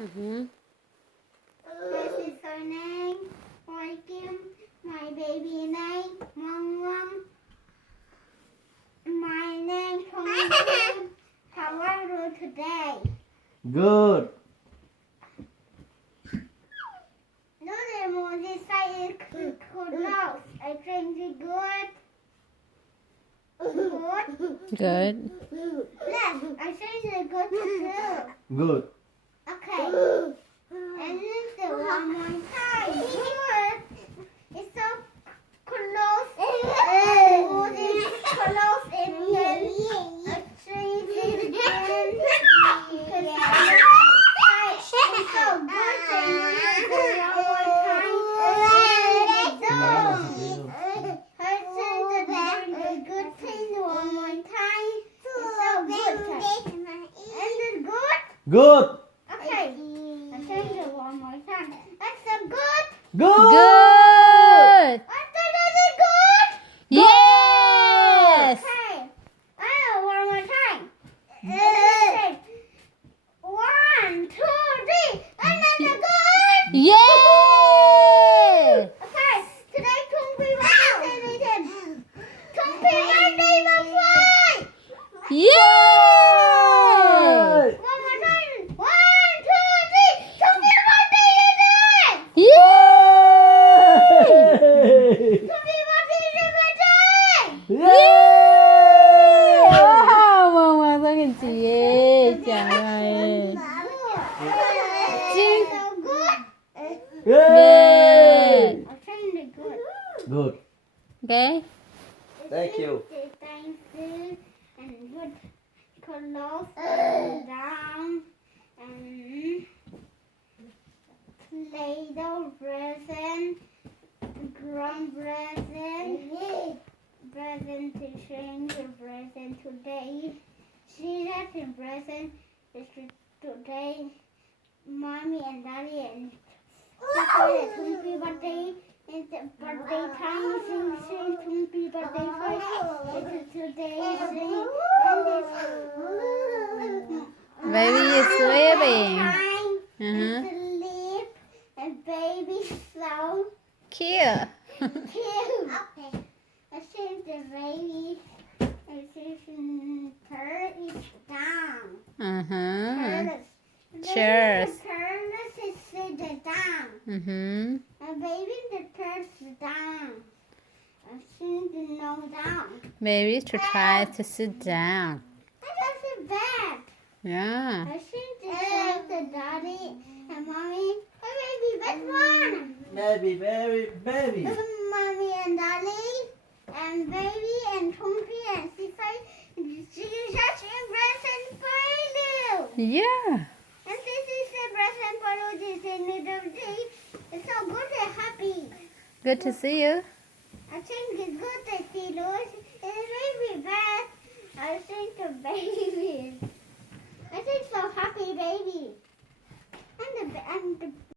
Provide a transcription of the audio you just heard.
Mm-hmm. This is her name, my Kim, my baby name, Mong. My name, Tungpi. How are you today? Good. No, the more this side is close. I think it's good. Good? Good. Yes, I think it's good too. Good. Okay. And then the one more time. Good. It's so close. It's close and then I think it again. Because it's so good and then the one more time. I think that doing the good thing one more time. It's so good. And it's good? Good. Okay. I think it one more time. That's a good. Good. Good. I thought it was good. Yes. Okay. One more time. Okay. 1, 2, 3. And then the good. Yay. Okay. Today Tungpi birthday celebrated. Tungpi birthday was fine. Yay. One more time. 1, 2, 3. Tungpi birthday today. Yay. Tungpi birthday today. Yay. Wow, mama sangat cie, jangan. It's so good. Good. I'm trying to good. Good. Okay. Thank you. Thank you. And good close down and Play-Doh present, drum present, presentation present today. See that in present is today. Mommy and Daddy and Tungpi birthday. It's a birthday time. Sing Tungpi birthday first. It's today. Sing and it's Baby is sleeping. time. Uh-huh. Sleep and baby so Cute. cute. I think the baby turn is down. Uh-huh. Turn Cheers. is sit down. Mm-hmm. And baby the turn is down. I think the no down. Baby to try to sit down. That's a bad. Yeah. I think the daddy and mommy. Hey baby, which one? Baby, baby. Mommy and Daddy and baby and Tungpi and Sifai. She's such a present for you. Yeah. And this is a present for you. This is another day. It's so good and happy. Good to see you. I think it's good to see you.